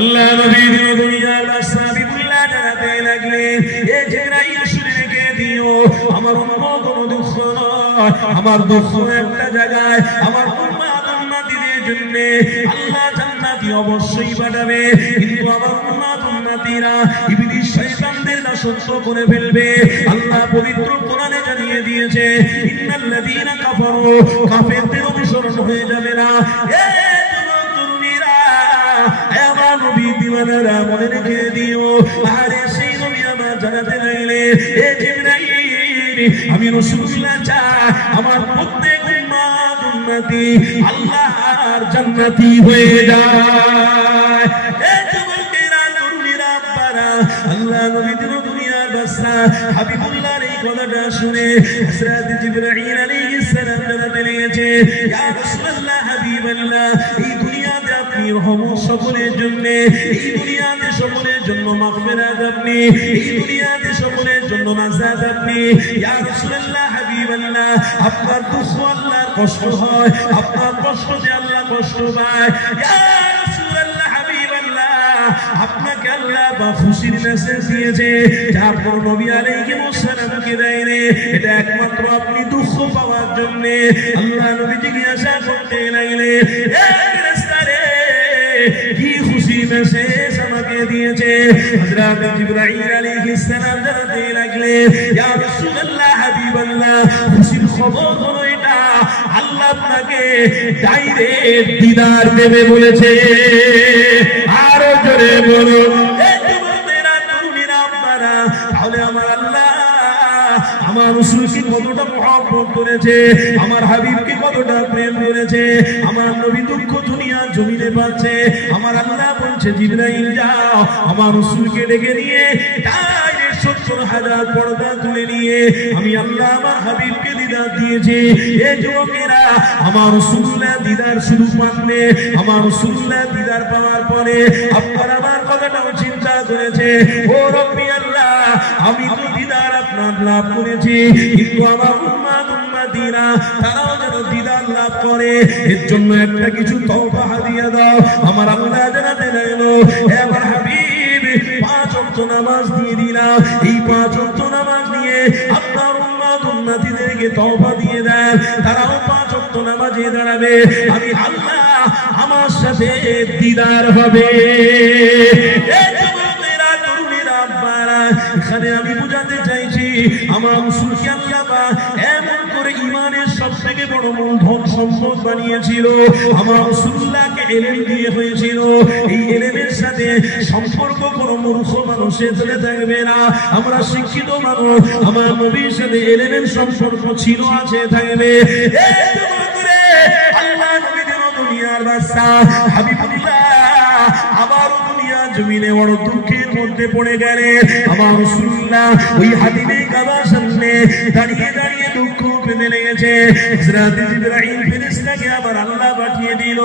আল্লাহ নবী দুনিয়ার বাদশা হাবিবুল্লাহ জানাতে লাগলেন, এ জিবরাইল শুনে রেখে দিও, আমার অন্য কোনো দুঃখ নয়, আমার দুঃখ একটা জায়গায়, আমার উম্মতের জন্য আল্লাহ জান্নাতি অবশ্যই পাঠাবে, কিন্তু আমার উম্মতেরা ইবলিস শয়তানদের দাসত্ব করে ফেলবে। আল্লাহ পবিত্র কোরআনে জানিয়ে দিয়েছে, ইন্নাল্লাযীনা কাফারু, কাফেরদের অনুসরণ হয়ে যাবে না। আমার নবী দিওয়ানারা মনে রেখে দিও, আরে সেই নবী আমার জানাতে লাগলে, এ জিবরাইল আমি রাসূলুল্লাহ চাই আমার প্রত্যেক উম্মতি আল্লাহর জান্নাতি হয়ে যায়। এ যুবকেরা, তরুণীরা, আব্বারা, আল্লাহ নবী দুনিয়ার বাদশা হাবিবুল্লাহর এই কথাটা শুনে হযরত জিবরাইল আলাইহিস সালাম জানাতে লেগেছে, ইয়া রাসূলুল্লাহ, হাবিবাল্লাহ, এই দুনিয়াতে আপনি রহমত সকলের জন্য, এই দুনিয়াতে সকলের জন্য মাগফিরাত আপনি, এই দুনিয়াতে সকলের জন্য নাজাত আপনি। ইয়া রাসূলুল্লাহ, হাবিবাল্লাহ, আপনার দুঃখ আল্লাহর কষ্ট হয়, আপনার কষ্টতে আল্লাহ কষ্ট পায়। ইয়া রাসূলুল্লাহ, হাবিবাল্লাহ, আপনাকে আল্লাহ বা খুশির মেসেজ দিয়েছে যা আপনার নবী আলাইহিস সালামকে দেয়নি, এটা একমাত্র আপনি দুঃখ পাওয়ার জন্য। আল্লাহ নবী জিজ্ঞাসা করতে লাগলেন, এ ফেরেশতারে, কি খুশি মেসেজ আমাকে দিয়েছে? হযরত জিবরাইল আলাইহিস সালাম জানাতে লাগলেন, ইয়া রাসূলুল্লাহ, হাবিবাল্লাহ, খুশির খবর হলো এটা, আল্লাহ আপনাকে ডাইরেক্ট দিদার দেবে বলেছে। আরো জোরে বলুন, এ যুবকেরা, তরুণীরা, আব্বারা, তাহলে আমার আল্লাহ আমার রাসূলকে কতটা মহব্বত করেছে, আমার হাবিবকে কতটা প্রেম করেছে। আমার নবী দুঃখ দুনিয়া জমিনে পাচ্ছে, আমার আল্লাহ বলছে, জিবরাইল যাও আমার রাসূলকে ডেকে নিয়ে ডাইরেক্ট ৭০,০০০ পর্দা তুলে নিয়ে আমি আল্লাহ আমার হাবিবকে দিদার দিয়েছি। এই যুবকেরা, আমার রাসূলুল্লাহ দিদার শুরু পাবে, আমার রাসূলুল্লাহ দিদার পাওয়ার পরে আপনারা আমার কথাটাও চিন্তা করেছে, ও রব্বি আল্লাহ, আমি তো দিদার আপনার লাভ করেছি, কিন্তু আমার উম্মতিরা তারাও যেন দিদার লাভ করে, এর জন্য একটা কিছু তওবা হাদিয়া দাও। আমার আল্লাহ জানাতে লাগলো, হে আমার হাবিব, ৫ ওয়াক্ত নামাজ দিয়ে দিলাম, এই ৫ ওয়াক্ত নামাজ নিয়ে আপনার উম্মতিদেরকে তওবা দিয়ে দেন, তারাও ৫ ওয়াক্ত নামাজে দাঁড়াবে, আমি আল্লাহ আমার সাথে দিদার হবে। এখানে আমি বুঝাতে চাইছি, আমার রাসূলকে আল্লাহ পাক এমন করে ঈমানের সবথেকে বড় মূলধন সম্পদ বানিয়েছিল, আমার রাসূলুল্লাহকে ইলম দিয়ে হয়েছিল। এই ইলমের সাথে সম্পর্ক কোনো মূর্খ মানুষের সাথে থাকবে না। আমরা শিক্ষিত মানুষ, আমার নবীর সাথে ইলমের সম্পর্ক ছিল, আছে, থাকবে। এই যুবকরে, আল্লাহ নবী দুনিয়ার বাদশা হাবিবুল্লাহ আবার দুনিয়া জমিনে বড় দুঃখের মধ্যে পড়ে গেলেন। আমার রাসূলুল্লাহ ওই হাতিমে কাবার সামনে দাঁড়িয়ে দাঁড়িয়ে দুঃখ পেতে লেগেছে। হযরত জিবরাইল ফেরেশতাকে আবার আল্লাহ পাঠিয়ে দিল,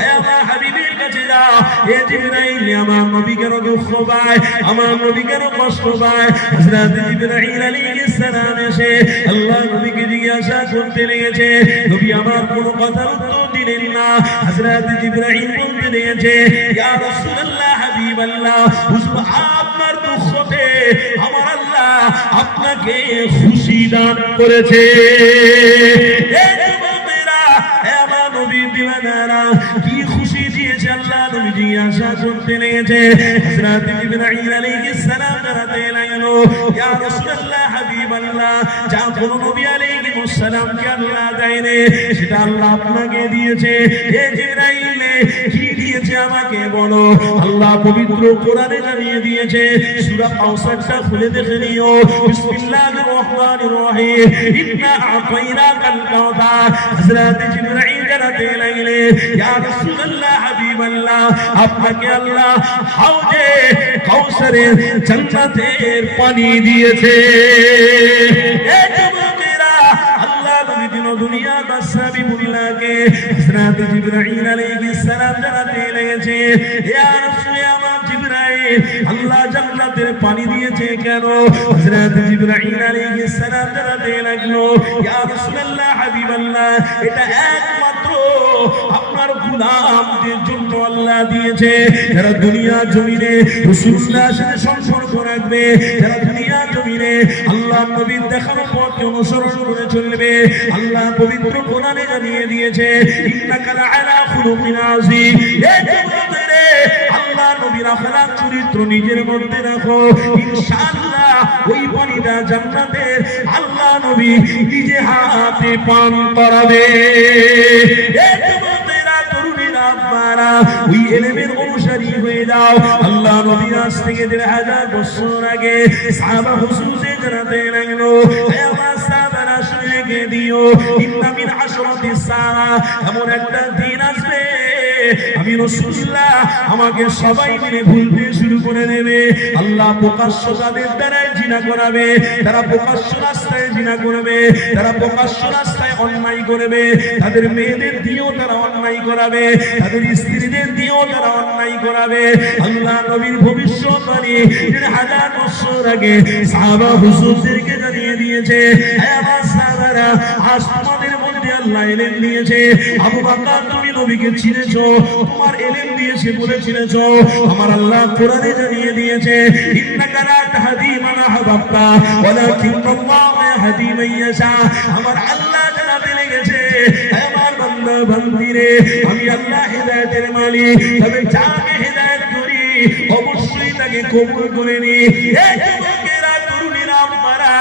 হে আমার হাবিবের কাছে যাও, হে জিবরাইল, আমার নবী কেন দুঃখ পায়, আমার নবী কেন কষ্ট পায়? হযরত জিবরাইল আলাইহিস সালাম এসে আল্লাহ নবীকে জিজ্ঞাসা করতে লেগেছে, নবী আমার কোনো কথার উত্তর দিলেন না। হযরত জিবরাইল বলতে লেগেছে, ইয়া রাসূলুল্লাহ, হাবিবাল্লাহ, হুজুর আপনার দুঃখতে আমার আল্লাহ আপনাকে খুশি দান করেছে। এই যুবকেরা, হে আমার নবীর দিওয়ানারা, কি খুশি দিয়েছে আল্লাহ? নবী জিজ্ঞাসা করতে লেগেছে। হযরত জিবরাইল আলাইহিস সালাম জানাতে লাগলো, ইয়া রাসূলুল্লাহ, হাবিবাল্লাহ, যা কোন নবী আলাইহিস সালামকে আল্লাহ দেয়নি সেটা আল্লাহ আপনাকে দিয়েছে। হে জিবরাইল, কি দিয়েছে আমাকে বলো? আল্লাহ পবিত্র কোরআনে জানিয়ে দিয়েছে, সূরা কাউসারটা খুলে দেখে নিও। বিসমিল্লাহির রহমানির রহিম, ইন্না আতাইনাকাল কাউসার। হযরত জিবরাইল জানাতে লাগলেন, ইয়া রাসূলুল্লাহ, হাবিবাল্লাহ, আপনাকে আল্লাহ হাউজে কাউসারের জান্নাতের পানি দিয়েছে। এই যুবকেরা, আল্লাহ নবী দুনিয়ার বাদশা হাবিবুল্লাহকে হযরত জিবরাইল আলাইহিস সালাম জানাতে লেগেছে, ইয়া রাসূল, আমার জিবরাইল, আল্লাহ জান্নাতের পানি দিয়েছে কেন? হযরত জিবরাইল আলাইহিস সালাম জানাতে লাগলো, ইয়া রাসূলুল্লাহ, হাবিবাল্লাহ, এটা একমাত্র আপনার গোলামদের জন্য আল্লাহ দিয়েছে, যারা দুনিয়া জমিনে রাসূলুল্লাহর সাথে সম্পর্ক রাখবে, যারা দুনিয়া জমিনে আল্লাহ নবীর দেখানো পথকে অনুসরণ করে চলবে। আল্লাহ পবিত্র কোরআনে জানিয়ে দিয়েছে, ইন্নাকা লাআলা খুলুকিন আযীম। আল্লাহ নবীর আখলাক চরিত্র নিজের মধ্যে রাখো, ইনশাআল্লাহ ওই পানিটা জান্নাতের আল্লাহ নবী নিজে হাতে পান করাবে। ওই ইলমের অনুসারী হয়ে যাও। আল্লাহ নবী আজ থেকে ১৫০০ বছর আগে সাহাবা হুজুরে জানাতে লাগলো, হে আমার সাহাবারা শুনে গে দিও, ইন্না মিন আশরাতিস সাআ, এমন একটা দিন আসবে আমি রাসূলুল্লাহ আমাকে সবাই মিলে ভুলতে শুরু করে দেবে। আল্লাহ প্রকাশ্য তাদের দ্বারা জিনা করাবে, তারা প্রকাশ্য রাস্তায় জিনা করবে, তারা প্রকাশ্য রাস্তায় অন্যায় করবে, তাদের মেয়েদের দিয়েও তারা অন্যায় করাবে, তাদের স্ত্রীদের দিয়েও তারা অন্যায় করাবে। আল্লাহ নবীর ভবিষ্যৎবাণী ১৫০০ বছর আগে সাহাবা হুজুরদেরকে জানিয়ে দিয়েছে, হে আমার সাহাবারা, আজ তোমাদের মধ্যে আল্লাহ ইলম দিয়েছে। আবু বকর তুমি নবীকে চিনেছো, তোমার ইলম দিয়েছে বলে চিনেছো। আমার আল্লাহ কোরআনে জানিয়ে দিয়েছে, ইন্নাকা লা তাহদি মান আহবাবতা ওয়ালাকিন্নাল্লাহু ইয়াহদি মান ইয়াশা। আমার আল্লাহ জানাতে লেগেছে, হে আমার বান্দা বান্দিরে, আমি আল্লাহ হিদায়াতের মালিক, তবে যাকে হিদায়াত করি অবশ্যই তাকে কবুল করে নি। এই যুবকেরা, তরুণীরা, আপনারা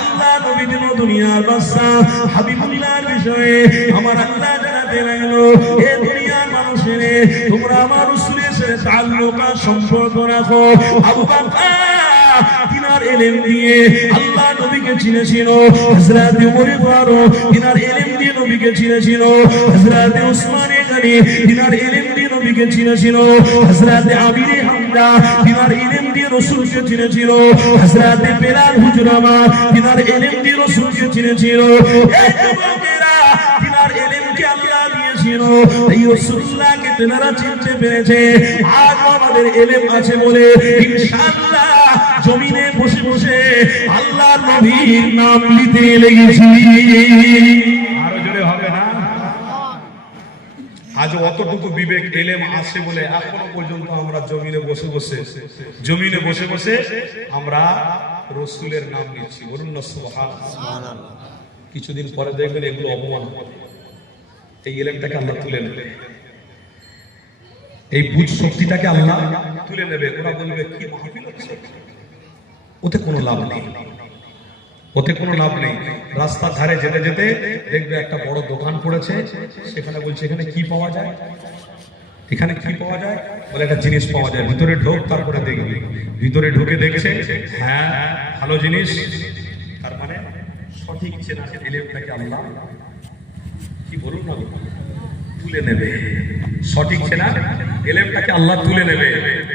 আল্লাহ নবী দিন দুনিয়ার বাদশা হাবিবুল্লাহর বিষয়ে আমার আল্লাহ জানাতে লাগলো, হে দুনিয়ার মানুষের, তোমরা আমার রাসূলের সাথে তাআল্লুক সম্পর্ক রাখো। আবু বকর তিনার ইলম দিয়ে আল্লাহ নবীকে চিনেছিল, হযরত ওমর ফারুক তিনার ইলম দিয়ে নবীকে চিনেছিল, হযরত উসমান গনি তিনার ইলম দিয়ে নবীকে চিনেছিল, হযরত আমির হামজা তিনার ইলম দিয়ে রাসূলকে চিনেছিল, হযরত বেলাল হুজরামা তিনার ইলম দিয়ে রাসূলকে চিনেছিল। এই যুবকেরা, তিনার ইলমকে আল্লাহ দিয়েছিল, এই রাসূলুল্লাহকে তিনারা চিনতে পেরেছে। আজ আমাদের ইলম আছে বলে ইনশাআল্লাহ জমিনে বসে বসে আল্লাহর নবীর নাম নিতে লেগেছি। আরো জোরে হবে না? আজ অতটুকু বিবেক ইলম আছে বলে এখনো পর্যন্ত আমরা জমিনে বসে বসে আমরা রাসূলের নাম নিচ্ছি। বলুন না সুবহানাল্লাহ। কিছুদিন পরে দেখবেন এগুলো অপমান হবে। এই ইলমটাকে আল্লাহ তুলে নেবে, এই বুঝ শক্তিটাকে আল্লাহ তুলে নেবে। ওরা বলবে কি মাহফিল হচ্ছে, ওতে কোনো লাভ নেই, ওতে কোনো লাভ নেই। রাস্তার ধারে যেতে যেতে দেখবে একটা বড় দোকান পড়েছে, সেখানে বলছে এখানে কি পাওয়া যায়, এখানে কি পাওয়া যায়, বলে একটা জিনিস পাওয়া যায়, ভিতরে ঢোক, তারপরে দেখবি। ভিতরে ঢুকে দেখছে, হ্যাঁ ভালো জিনিস, তার মানে সঠিক চেনা ইলমটাকে আল্লাহ কি বলুন না তুলে নেবে। সঠিক চেনা ইলমটাকে আল্লাহ তুলে নেবে।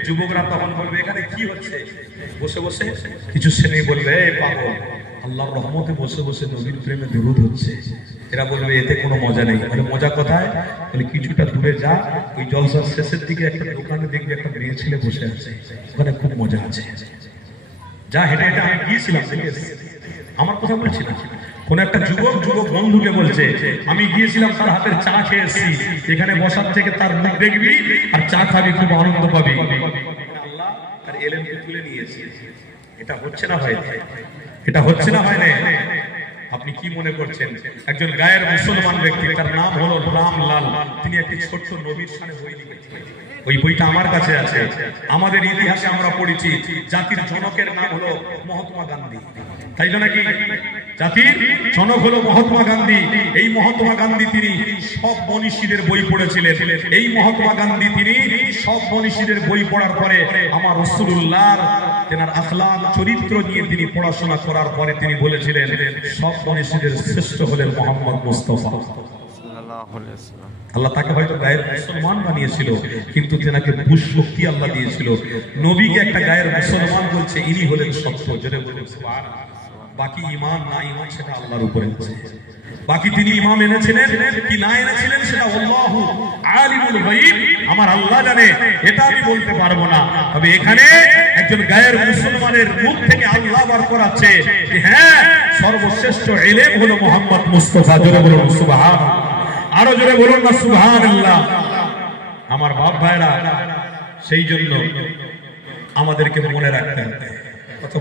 যুবকরা তখন বলবে এখানে কি হচ্ছে, বসে বসে কিছু শ্রেণী বলবে এই পাগল, আল্লাহর রহমতে বসে বসে নবীর প্রেমে দরুদ হচ্ছে। এরা বলবে এতে কোনো মজা নেই। বলে মজা কোথায়? বলে কিছুটা দূরে যা, ওই জলসার শেষের দিকে একটা দোকানে দেখবি একটা মেয়ে ছেলে বসে আছে, ওখানে খুব মজা আছে, যা হেঁটে হেঁটে আমি গিয়েছিলাম, আমার কথা বলছি না, কোন একটা যুবক বন্ধুকে বলছে আমি গিয়েছিলাম, তার হাতের চা খেয়ে এসেছি, এখানে বসার থেকে তার মুখ দেখবি আর চা খাবি, খুব আনন্দ পাবি। আল্লাহ তার ইলমকে তুলে নিয়েছে। এটা হচ্ছে না ভাই, এটা হচ্ছে না হয় না। আপনি কি মনে করছেন? একজন গায়ের মুসলমান ব্যক্তি, তার নাম হলো রামলাল, তিনি একটি ছোট্ট নবীর শানে বই লিখেছেন। ওই বইটা আমার কাছে আছে। আমাদের ইতিহাসে আমরা পড়েছি জাতির জনকের নাম হলো মহাত্মা গান্ধী, তাই তো নাকি? জাতির জনক হলো মহাত্মা গান্ধী। এই মহাত্মা গান্ধী তিনি সব মনীষীদের বই পড়েছিলেন। এই মহাত্মা গান্ধী তিনি সব মনীষীদের বই পড়ার পরে আমার রাসূলুল্লাহর তেনার আখলাক চরিত্র নিয়ে তিনি পড়াশোনা করার পরে তিনি বলেছিলেন সব মনীষীদের শ্রেষ্ঠ হলেন মুহাম্মদ মুস্তাফা সাল্লাল্লাহু আলাইহি ওয়াসাল্লাম। আল্লাহ তাকে হয়তো গায়ের মুসলমান বানিয়েছিল, কিন্তু তেনাকে বুঝ শক্তি আল্লাহ দিয়েছিল। নবীকে একটা গায়ের মুসলমান বলছে, ইনি হলেন সত্য। যেটা বলেন সুবহানাল্লাহ। বাকি ঈমান না ঈমান সেটা আল্লাহর উপরে আছে। বাকি তিনি ঈমান এনেছিলেন কি না এনেছিলেন সেটা আল্লাহু আলিমুল গায়ব, আমার আল্লাহ জানে, এটা আমি বলতে পারবো না। তবে এখানে একজন গায়ের মুসলমানের মুখ থেকে আল্লাহ বার করাচ্ছে যে হ্যাঁ সর্বশ্রেষ্ঠ ইলম হলো মুহাম্মদ মুস্তাফা। জোরে বলুন সুবহানাল্লাহ, আরো জোরে বলুন না সুবহানাল্লাহ। আমার বাপ ভাইরা, সেই জন্য আমাদেরকে মনে রাখতে হবে। কথা